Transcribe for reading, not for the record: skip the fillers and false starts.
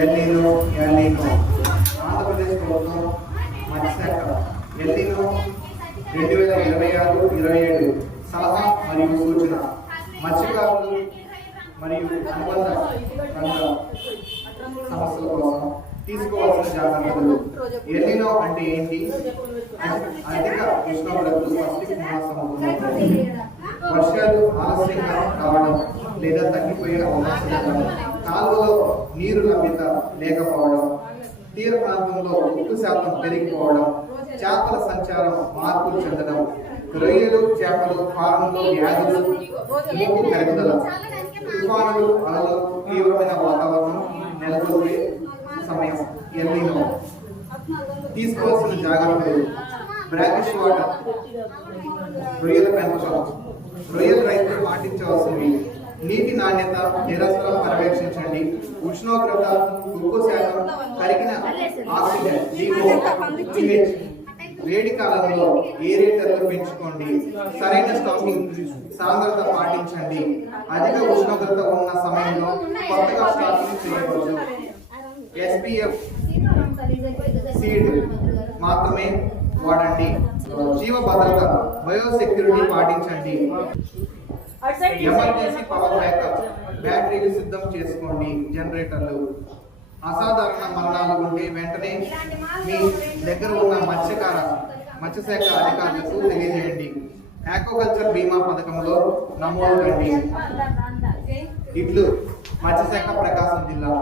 El Niño Andhra Pradesh ప్రభుత్వం మత్స్యశాఖ El Niño 2026-27 సలహా మరియు సూచన మత్స్యకారులు మరియు అనుబంధ రంగ సమస్యల కోసం తీసుకోవాల్సిన జాగ్రత్తలు. ఎల్నినో అంటే ఏంటి? అధిక ఉష్ణోగ్రతలు, పసిఫిక్ మహాసముద్రం వర్షాలు ఆలస్యంగా రావడం లేదా తగ్గిపోయే అవకాశం, కాలువలో నీరు లభ్యత లేకపోవడం, తీర ప్రాంతంలో ఉప్పు శాతం పెరిగిపోవడం, చేపల సంచారం మార్పులు చెందడం, రొయ్యలు చేపలు ఫారంలో వ్యాధులు, మూపు పెరుగుదల, తుఫానులు, అలలు, తీవ్రమైన వాతావరణం నెలకొల్పే సమయం ఎల్నినో. తీసుకోవాల్సిన జాగ్రత్తలు. బ్రాకిష్ వాటర్ రొయ్యల పెంపకం. రొయ్యల రైతులు పాటించవలసినవి: నీటి నాణ్యత నిరంతరం పర్యవేక్షించండి. ఉష్ణోగ్రత, ఉప్పు శాతం, కరిగిన ఆక్సిజన్ pH, వేడి కాలంలో ఏరేటర్లు పెంచుకోండి. సరైన స్టాకింగ్ సాంద్రత పాటించండి. అధిక ఉష్ణోగ్రత ఉన్న సమయంలో కొత్తగా స్టాకింగ్ చేయవచ్చు. SPF సీడ్ మాత్రమే వాడండి. జీవ భద్రత, బయోసెక్యూరిటీ పాటించండి. ఎమర్జెన్సీ పవర్ బ్యాకప్, బ్యాటరీలు సిద్ధం చేసుకోండి. జనరేటర్లు. అసాధారణ మరణాలు ఉంటే వెంటనే మీ దగ్గర ఉన్న మత్స్యశాఖ అధికారులకు తెలియజేయండి. ఆక్వాకల్చర్ బీమా పథకంలో నమోదు కండి. ఇట్లు మత్స్యశాఖ ప్రకాశం జిల్లా.